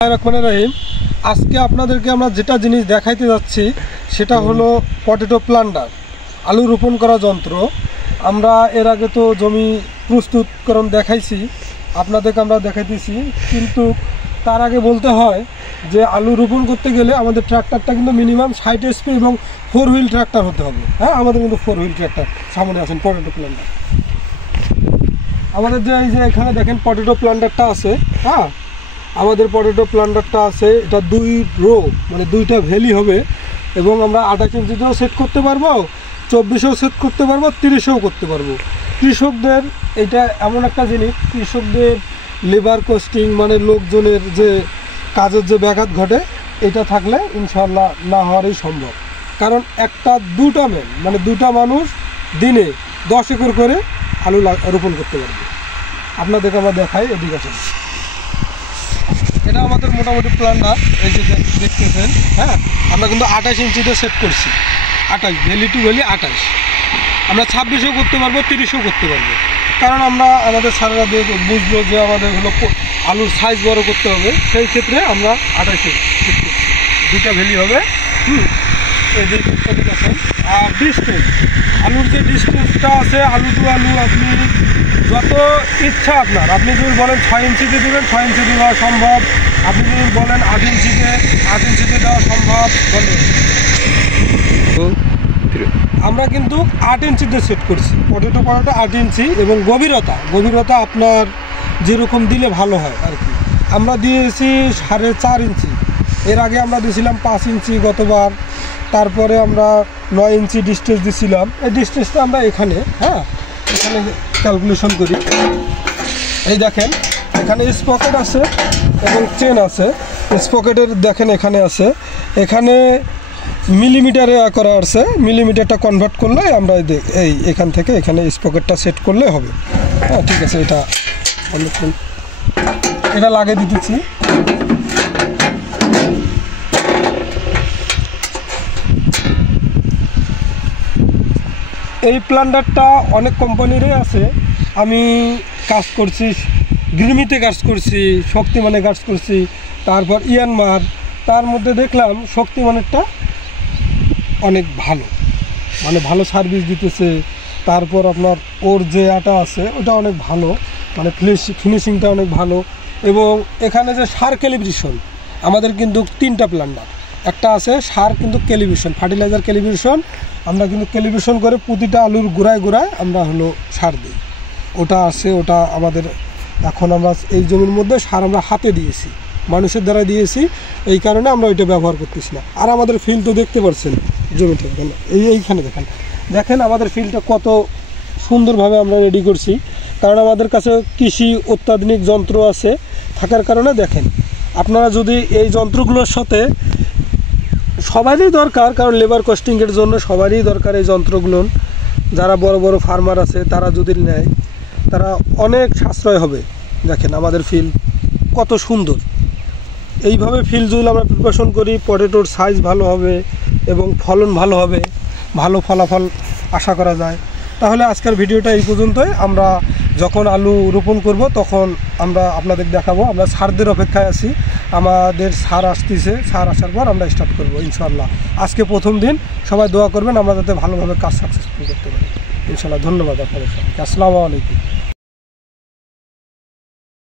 রহিম আজকে আপনাদেরকে আমরা যেটা জিনিস দেখাইতে যাচ্ছি সেটা হলো পটেটো প্লান্টার, আলু রোপণ করা যন্ত্র। আমরা এর আগে তো জমি প্রস্তুতকরণ দেখাইছি, আপনাদেরকে আমরা দেখাইতেছি, কিন্তু তার আগে বলতে হয় যে আলু রোপণ করতে গেলে আমাদের ট্র্যাক্টরটা কিন্তু মিনিমাম 60 HP এবং 4 হুইল ট্র্যাক্টর হতে হবে। হ্যাঁ, আমাদের কিন্তু 4 হুইল ট্র্যাক্টর সামনে আছেন পটেটো প্লান্টার। আমাদের যে এই যে এখানে দেখেন পটেটো প্লান্টারটা আছে, হ্যাঁ আমাদের পটেটো প্লান্টারটা আছে, এটা 2 রো মানে 2টা ভ্যালি হবে এবং আমরা 28 ইঞ্চিতেও সেট করতে পারবো, 24এও সেট করতে পারবো, 30এও করতে পারবো। কৃষকদের এটা এমন একটা জিনিস, কৃষকদের লেবার কস্টিং মানে লোকজনের যে কাজের যে ব্যাঘাত ঘটে, এটা থাকলে ইনশাআল্লাহ না হওয়ারই সম্ভব। কারণ দুটা ম্যান মানে 2টা মানুষ দিনে 10 একর করে আলু রোপণ করতে পারবে। আপনাদেরকে আমরা দেখাই, এদিকে আসেন। এটা আমাদের মোটামুটি প্লান্টার, এই যে দেখতেছেন। হ্যাঁ, আমরা কিন্তু 28 ইঞ্চিতে সেট করছি, 28 ভ্যালি টু ভ্যালি 28। আমরা 26এও করতে পারবো, 30এও করতে পারবো। কারণ আমরা আমাদের সারারা বুঝলো যে আমাদের হলো আলুর সাইজ বড় করতে হবে, সেই ক্ষেত্রে আমরা 28এ সেট করছি। 2টা ভ্যালি হবে। এদিকে আছেন। আর ডিস্টেন্স, আলুর যে ডিস্টেন্সটা আছে, আলু টু আলু আপনি যত ইচ্ছা আপনার, আপনি যদি বলেন 6 ইঞ্চিতে দেবেন 6 ইঞ্চিতে দেওয়া সম্ভব, আপনি যদি বলেন 8 ইঞ্চিতে দেওয়া সম্ভব। আমরা কিন্তু 8 ইঞ্চিতে সেট করছি পটেটো 8 ইঞ্চি এবং গভীরতা আপনার যেরকম দিলে ভালো হয় আর কি। আমরা দিয়েছি 4.5 ইঞ্চি, এর আগে আমরা দিয়েছিলাম 5 ইঞ্চি গতবার, তারপরে আমরা 9 ইঞ্চি ডিস্টেন্স দিয়েছিলাম। এই ডিস্টেন্সটা আমরা এখানে, হ্যাঁ এখানে ক্যালকুলেশন করি। এই দেখেন এখানে স্পকেট আছে এবং চেন আছে। স্পকেটের দেখেন এখানে আছে, এখানে মিলিমিটারে করা আছে, মিলিমিটারটা কনভার্ট করলে আমরা এই এখান থেকে এখানে স্পকেটটা সেট করলে হবে। হ্যাঁ ঠিক আছে, এটা লাগিয়ে দিতেছি। এই প্লান্টারটা অনেক কোম্পানিরই আছে, আমি কাজ করছি, গ্রিমিতে কাজ করছি, শক্তিমানে কাজ করছি, তারপর ইয়ানমার। তার মধ্যে দেখলাম শক্তিমানেরটা অনেক ভালো, মানে ভালো সার্ভিস দিতেছে। তারপর আপনার ওর যে আটা আছে ওটা অনেক ভালো, মানে ফিনিশিংটা অনেক ভালো। এবং এখানে যে সার ক্যালিব্রেশন, আমাদের কিন্তু 3টা প্লান্টার, একটা আছে সার কিন্তু ক্যালিব্রেশন, ফার্টিলাইজার ক্যালিব্রেশন। আমরা কিন্তু ক্যালিব্রেশন করে প্রতিটা আলুর গোড়ায় আমরা হলো সার দিই, ওটা আছে। ওটা আমাদের এখন আমরা এই জমির মধ্যে সার আমরা হাতে দিয়েছি, মানুষের দ্বারা দিয়েছি, এই কারণে আমরা ওইটা ব্যবহার করতেছি না। আর আমাদের ফিল্ড তো দেখতে পাচ্ছেন জমিটা, এইখানে দেখেন আমাদের ফিল্ডটা কত সুন্দরভাবে আমরা রেডি করছি। কারণ আমাদের কাছে কৃষি অত্যাধুনিক যন্ত্র আছে থাকার কারণে দেখেন আপনারা যদি এই যন্ত্রগুলোর সাথে সবারই দরকার, কারণ লেবার কস্টিংয়ের জন্য সবারই দরকার এই যন্ত্রগুলো। যারা বড় বড় ফার্মার আছে তারা যদি নেয় তারা অনেক সাশ্রয় হবে। দেখেন আমাদের ফিল্ড কত সুন্দর, এইভাবে ফিল্ড যদি আমরা প্রিপারেশন করি পটেটোর সাইজ ভালো হবে এবং ফলন ভালো হবে, ভালো ফলাফল আশা করা যায়। তাহলে আজকের ভিডিওটা এই পর্যন্তই। আমরা যখন আলু রোপণ করব তখন আমরা আপনাদের দেখাবো। আমরা সারদের অপেক্ষায় আছি, আমাদের সার আসতেছে, সার আসার পর আমরা স্টার্ট করব ইনশাআল্লাহ। আজকে প্রথম দিন, সবাই দোয়া করবেন আমরা যাতে ভালোভাবে কাজ সাকসেসফুল করতে পারি ইনশাআল্লাহ। ধন্যবাদ আপনাদের সবাইকে। আসসালামু আলাইকুম।